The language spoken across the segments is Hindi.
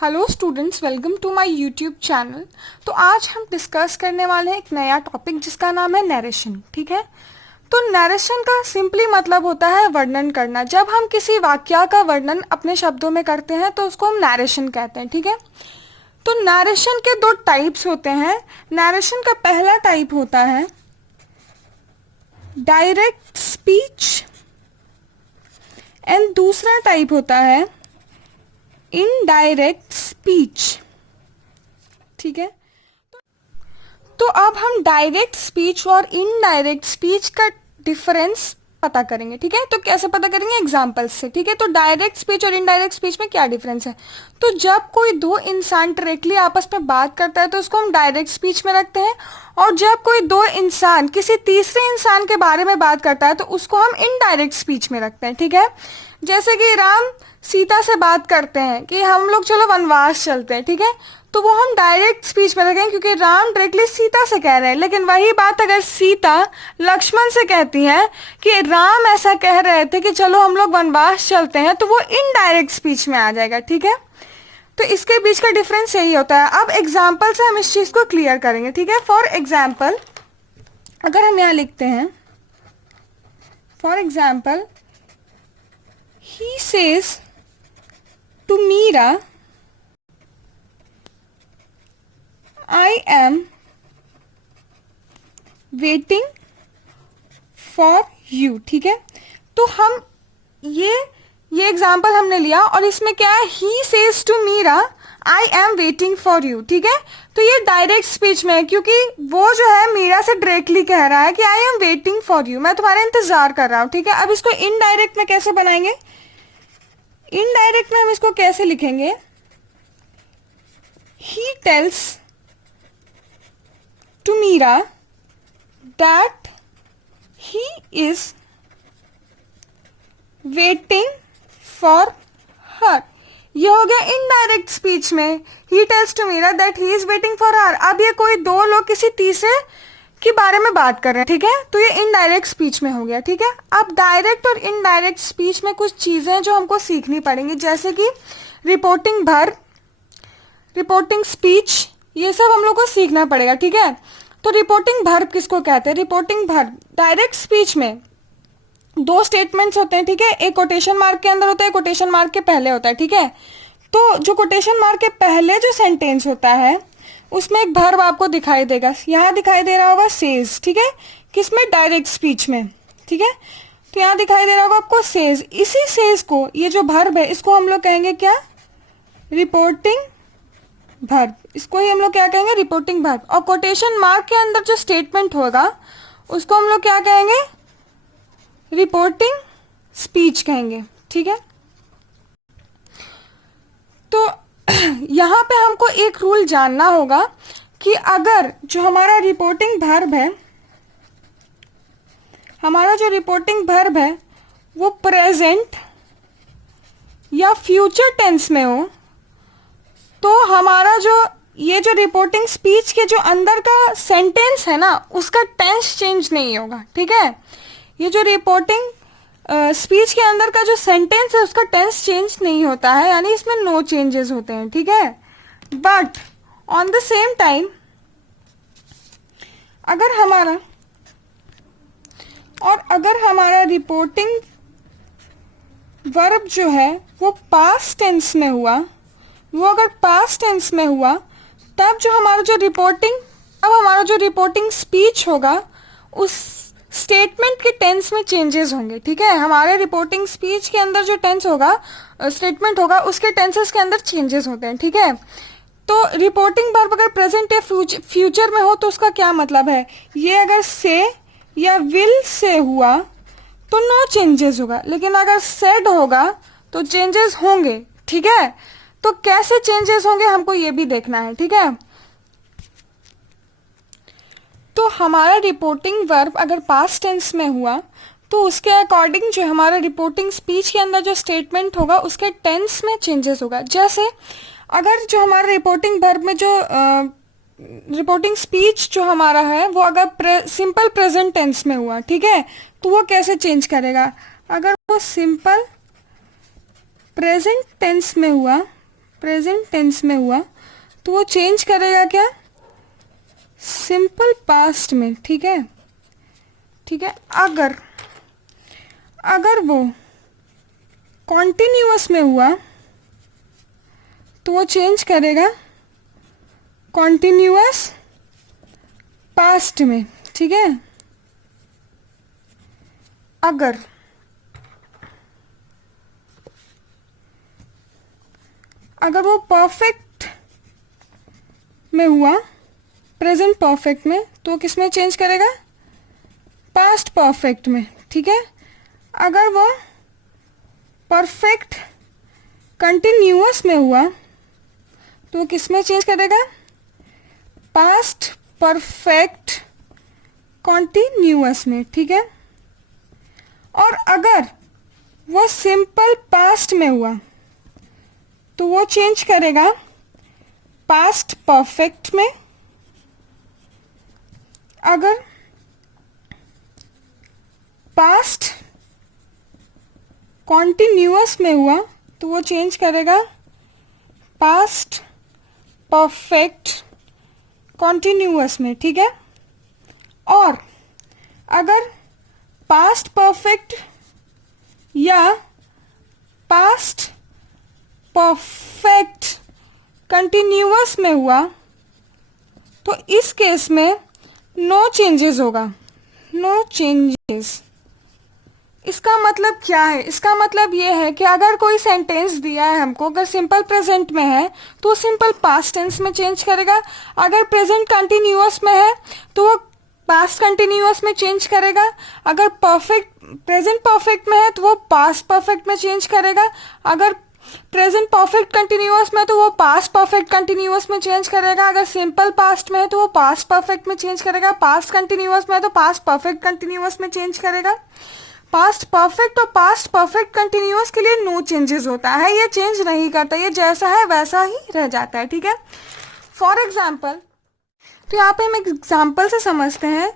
Hello students, welcome to my YouTube channel. तो आज हम डिस्कस करने वाले हैं एक नया टॉपिक जिसका नाम है नरेशन। ठीक है, तो नरेशन का सिंपली मतलब होता है वर्णन करना। जब हम किसी वाक्य का वर्णन अपने शब्दों में करते हैं तो उसको हम नरेशन कहते हैं। ठीक है, तो नरेशन के दो टाइप्स होते हैं। नरेशन का पहला टाइप होता है डायरेक्ट स्पीच एंड दूसरा टाइप होता है इनडायरेक्ट स्पीच। ठीक है, तो अब हम डायरेक्ट स्पीच और इनडायरेक्ट स्पीच का डिफरेंस पता करेंगे। ठीक है, तो कैसे पता करेंगे? एग्जांपल्स से। ठीक है, तो डायरेक्ट स्पीच और इनडायरेक्ट स्पीच में क्या डिफरेंस है? तो जब कोई दो इंसान डायरेक्टली आपस में बात करता है तो उसको हम डायरेक्ट स्पीच में रखते हैं, और जब कोई दो इंसान किसी तीसरे इंसान के बारे में बात करता है तो उसको हम इनडायरेक्ट स्पीच में रखते हैं। ठीक है, जैसे कि राम सीता से बात करते हैं कि हम लोग चलो वनवास चलते हैं। ठीक है, तो वो हम डायरेक्ट स्पीच में रखेंगे क्योंकि राम डायरेक्टली सीता से कह रहे हैं। लेकिन वही बात अगर सीता लक्ष्मण से कहती है कि राम ऐसा कह रहे थे कि चलो हम लोग वनवास चलते हैं, तो वो इनडायरेक्ट स्पीच में आ जाएगा। ठीक है, तो इसके बीच का डिफरेंस यही होता है। अब एग्जाम्पल से हम इस चीज को क्लियर करेंगे। ठीक है, फॉर एग्जाम्पल अगर हम यहां लिखते हैं, for example he says to Meera I am waiting for you। ठीक है, तो हम ये एग्जाम्पल हमने लिया और इसमें क्या है? He says to Meera I am waiting for you। ठीक है, तो ये डायरेक्ट स्पीच में है क्योंकि वो जो है मीरा से डायरेक्टली कह रहा है कि I am waiting for you, मैं तुम्हारा इंतजार कर रहा हूं। ठीक है, अब इसको इनडायरेक्ट में कैसे बनाएंगे? इनडायरेक्ट में हम इसको कैसे लिखेंगे? He tells to Meera that he is waiting for her। ये हो गया इनडायरेक्ट स्पीच में। he tells to Meera that he is waiting for her। अब ये कोई दो लोग किसी तीसरे के बारे में बात कर रहे हैं। ठीक है, तो ये इनडायरेक्ट स्पीच में हो गया। ठीक है, अब डायरेक्ट और इनडायरेक्ट स्पीच में कुछ चीजें जो हमको सीखनी पड़ेंगी, जैसे कि रिपोर्टिंग वर्ब, रिपोर्टिंग स्पीच, ये सब हम लोग को सीखना पड़ेगा। ठीक है, तो रिपोर्टिंग वर्ब किसको कहते हैं? रिपोर्टिंग वर्ब डायरेक्ट स्पीच में दो स्टेटमेंट्स होते हैं। ठीक है, एक कोटेशन मार्क के अंदर होता है, कोटेशन मार्क के पहले होता है। ठीक है, तो जो कोटेशन मार्क के पहले जो सेंटेंस होता है उसमें एक वर्ब आपको दिखाई देगा, यहां दिखाई दे रहा होगा सेज। ठीक है, किसमें? डायरेक्ट स्पीच में। ठीक है, तो यहां दिखाई दे रहा होगा आपको सेज। इसी सेज को, ये जो वर्ब है, इसको हम लोग कहेंगे क्या? Reporting verb. इसको ही हम लोग क्या कहेंगे? Reporting verb. और कोटेशन मार्क के अंदर जो स्टेटमेंट होगा उसको हम लोग क्या कहेंगे? रिपोर्टिंग स्पीच कहेंगे। ठीक है, तो यहां पे हमको एक रूल जानना होगा कि अगर जो हमारा रिपोर्टिंग वर्ब है, हमारा जो रिपोर्टिंग वर्ब है वो प्रेजेंट या फ्यूचर टेंस में हो, तो हमारा जो ये जो रिपोर्टिंग स्पीच के जो अंदर का सेंटेंस है ना, उसका टेंस चेंज नहीं होगा। ठीक है, ये जो रिपोर्टिंग स्पीच के अंदर का जो सेंटेंस है उसका टेंस चेंज नहीं होता है, यानी इसमें नो चेंजेस होते हैं। ठीक है, but on the same time अगर हमारा रिपोर्टिंग वर्ब जो है वो पास्ट टेंस में हुआ, वो अगर पास्ट टेंस में हुआ, तब हमारा जो रिपोर्टिंग स्पीच होगा उस स्टेटमेंट के टेंस में चेंजेस होंगे। ठीक है, हमारे रिपोर्टिंग स्पीच के अंदर जो टेंस होगा, स्टेटमेंट होगा, उसके टेंसेस के अंदर चेंजेस होते हैं। ठीक है, तो रिपोर्टिंग वर्ब अगर प्रेजेंट या फ्यूचर में हो तो उसका क्या मतलब है? ये अगर से या विल से हुआ तो नो चेंजेस होगा, लेकिन अगर सेड होगा तो चेंजेस होंगे। ठीक है, तो कैसे चेंजेस होंगे हमको ये भी देखना है। ठीक है, तो हमारा रिपोर्टिंग वर्ब अगर पास्ट टेंस में हुआ तो उसके अकॉर्डिंग जो हमारा रिपोर्टिंग स्पीच के अंदर जो स्टेटमेंट होगा उसके टेंस में चेंजेस होगा। जैसे अगर जो हमारा रिपोर्टिंग वर्ब में जो रिपोर्टिंग स्पीच जो हमारा है वो अगर सिंपल प्रेजेंट टेंस में हुआ, ठीक है, तो वो कैसे चेंज करेगा? अगर वो सिंपल प्रेजेंट टेंस में हुआ प्रेजेंट टेंस में हुआ तो वो चेंज करेगा क्या, सिंपल पास्ट में। ठीक है, ठीक है। अगर अगर वो कॉन्टिन्यूअस में हुआ तो वो चेंज करेगा कॉन्टिन्यूअस पास्ट में। ठीक है, अगर अगर वो परफेक्ट में हुआ, प्रेजेंट परफेक्ट में, तो किस में चेंज करेगा, पास्ट परफेक्ट में। ठीक है, अगर वो परफेक्ट कंटिन्यूअस में हुआ तो किस में चेंज करेगा, पास्ट परफेक्ट कॉन्टिन्यूअस में। ठीक है, और अगर वो सिंपल पास्ट में हुआ तो वो चेंज करेगा पास्ट परफेक्ट में। अगर पास्ट कॉन्टिन्यूअस में हुआ तो वो चेंज करेगा पास्ट परफेक्ट कॉन्टिन्यूअस में। ठीक है, और अगर पास्ट परफेक्ट या पास्ट परफेक्ट कंटिन्यूअस में हुआ तो इस केस में नो चेंजेस होगा, नो चेंजेस। इसका मतलब क्या है, इसका मतलब ये है कि अगर कोई सेंटेंस दिया है हमको, अगर सिंपल प्रेजेंट में है तो सिंपल पास्ट टेंस में चेंज करेगा, अगर प्रेजेंट कंटिन्यूअस में है तो वो पास्ट कंटिन्यूअस में चेंज करेगा, अगर परफेक्ट प्रेजेंट परफेक्ट में है तो वो पास्ट परफेक्ट में चेंज करेगा, अगर प्रेजेंट परफेक्ट कंटिन्यूअस में तो वो पास्ट परफेक्ट कंटिन्यूअस में चेंज करेगा, अगर सिंपल पास्ट में है तो वो पास्ट परफेक्ट में चेंज करेगा, पास्ट कंटिन्यूअस में है तो पास्ट परफेक्ट कंटिन्यूअस में चेंज करेगा। पास्ट परफेक्ट और पास्ट परफेक्ट कंटिन्यूअस के लिए नो चेंजेस होता है, ये चेंज नहीं करता, ये जैसा है वैसा ही रह जाता है। ठीक है, फॉर एग्जाम्पल, तो यहाँ पे हम एग्जाम्पल से समझते हैं।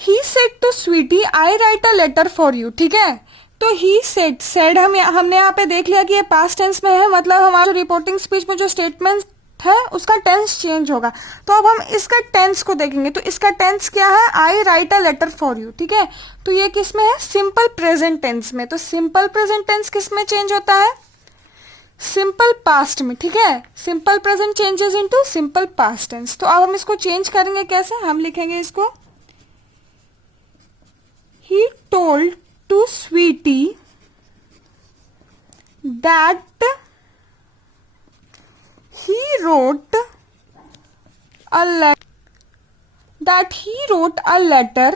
He said to Sweety I write a letter for you. ठीक है, तो ही सेड हमने यहाँ पे देख लिया कि ये पास्ट टेंस में है, मतलब हमारा रिपोर्टिंग स्पीच में जो स्टेटमेंट है उसका टेंस चेंज होगा। तो अब हम इसका टेंस को देखेंगे, तो इसका टेंस क्या है, I write a letter for you. ठीक है, तो ये किस में है, सिंपल प्रेजेंट टेंस में। तो सिंपल प्रेजेंट टेंस किस में चेंज होता है, सिंपल पास्ट में। ठीक है, simple present changes into simple past tense. तो अब हम इसको चेंज करेंगे कैसे, हम लिखेंगे इसको, he told to Sweety that he wrote a letter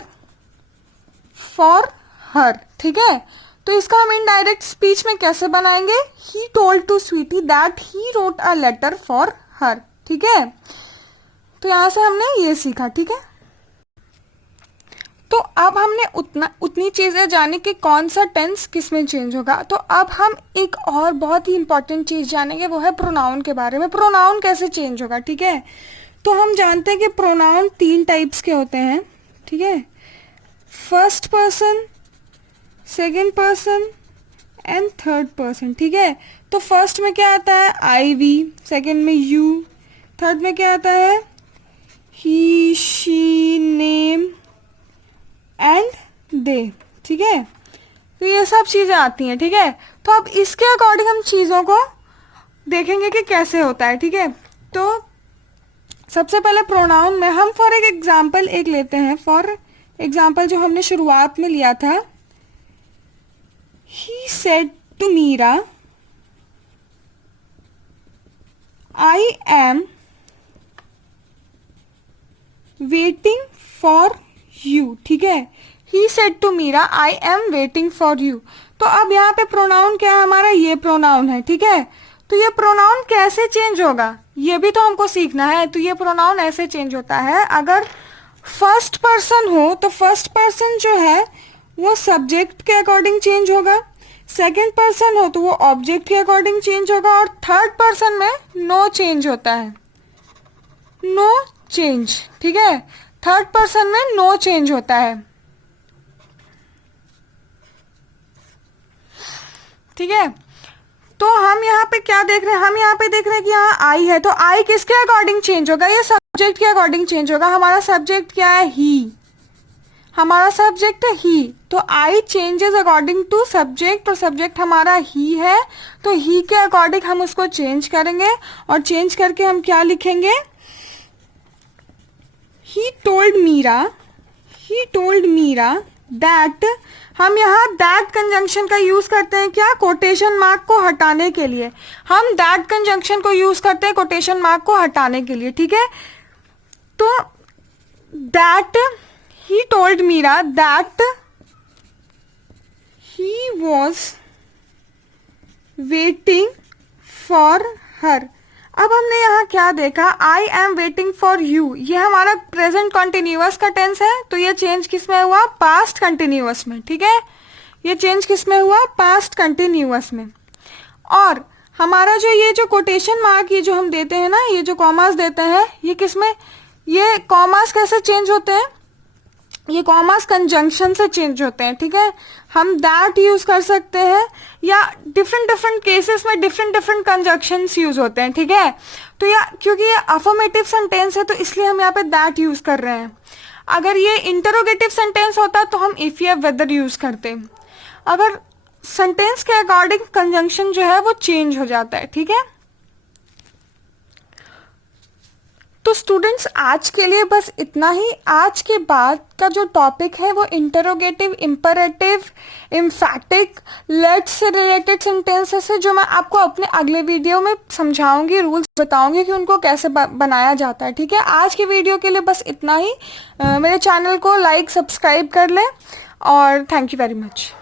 for her। ठीक है, तो इसका हम इनडायरेक्ट स्पीच में कैसे बनाएंगे, he told to sweetie that he wrote a letter for her। ठीक है, तो यहां से हमने ये सीखा। ठीक है, तो अब हमने उतनी चीजें जानी कि कौन सा टेंस किस में चेंज होगा। तो अब हम एक और बहुत ही इंपॉर्टेंट चीज जानेंगे, वो है प्रोनाउन के बारे में। प्रोनाउन कैसे चेंज होगा। ठीक है, तो हम जानते हैं कि प्रोनाउन 3 टाइप्स के होते हैं। ठीक है, first person, second person and third person. ठीक है, तो फर्स्ट में क्या आता है, आई वी, सेकेंड में यू, थर्ड में क्या आता है, ही, शी, नेम एंड दे। ठीक है, तो ये सब चीजें आती हैं। ठीक है, तो अब इसके अकॉर्डिंग हम चीजों को देखेंगे कि कैसे होता है। ठीक है, तो सबसे पहले प्रोनाउन में हम फॉर एग्जाम्पल एक लेते हैं। फॉर एग्जाम्पल जो हमने शुरुआत में लिया था, he said to Meera I am waiting for you. ठीक है, he said to Meera I am waiting for you. तो अब यहाँ पे प्रोनाउन क्या है हमारा, ये प्रोनाउन है। ठीक है, तो ये प्रोनाउन कैसे चेंज होगा, ये भी तो हमको सीखना है। तो ये प्रोनाउन ऐसे चेंज होता है, अगर फर्स्ट पर्सन हो तो फर्स्ट पर्सन जो है वो सब्जेक्ट के अकॉर्डिंग चेंज होगा, सेकेंड पर्सन हो तो वो ऑब्जेक्ट के अकॉर्डिंग चेंज होगा, और थर्ड पर्सन में नो चेंज होता है, नो चेंज। ठीक है, थर्ड पर्सन में नो चेंज होता है। ठीक है, तो हम यहाँ पे क्या देख रहे हैं, हम यहाँ पे देख रहे हैं कि यहाँ आई है, तो आई किसके अकॉर्डिंग चेंज होगा, ये सब्जेक्ट के अकॉर्डिंग चेंज होगा। हमारा सब्जेक्ट क्या है, ही, हमारा सब्जेक्ट है ही, तो आई चेंजेस अकॉर्डिंग टू सब्जेक्ट, और सब्जेक्ट हमारा ही है, तो ही के अकॉर्डिंग हम उसको चेंज करेंगे, और चेंज करके हम क्या लिखेंगे, ही टोल्ड मीरा दैट, हम यहाँ दैट कंजंक्शन का यूज करते हैं क्या, कोटेशन मार्क को हटाने के लिए, हम दैट कंजंक्शन को यूज करते हैं कोटेशन मार्क को हटाने के लिए, ठीक है। तो that he told Meera that he was waiting for her। अब हमने यहाँ क्या देखा, I am waiting for you, ये हमारा प्रेजेंट कॉन्टिन्यूअस का टेंस है, तो ये चेंज किस में हुआ, पास्ट कंटिन्यूअस में, ठीक है। ये चेंज किस में हुआ, पास्ट कंटिन्यूअस में। और हमारा जो ये जो कोटेशन मार्क ये जो हम देते हैं ना, ये जो कॉमास देते हैं, ये किस में, ये कॉमास कैसे चेंज होते हैं, ये कॉमास कंजंक्शन से चेंज होते हैं, ठीक है। हम दैट यूज कर सकते हैं, या डिफरेंट डिफरेंट केसेस में डिफरेंट डिफरेंट कंजंक्शंस यूज होते हैं, ठीक है। तो या क्योंकि ये अफर्मेटिव सेंटेंस है, तो इसलिए हम यहाँ पे दैट यूज कर रहे हैं। अगर ये इंटरोगेटिव सेंटेंस होता तो हम इफ या वेदर यूज करते। अगर सेंटेंस के अकॉर्डिंग कंजंक्शन जो है वो चेंज हो जाता है, ठीक है। तो स्टूडेंट्स आज के लिए बस इतना ही। आज के बाद का जो टॉपिक है वो interrogative, imperative, एम्फैटिक, let's say related sentences है, जो मैं आपको अपने अगले वीडियो में समझाऊंगी, रूल्स बताऊंगी कि उनको कैसे बनाया जाता है, ठीक है। आज के वीडियो के लिए बस इतना ही। मेरे चैनल को लाइक सब्सक्राइब कर लें, और थैंक यू वेरी मच।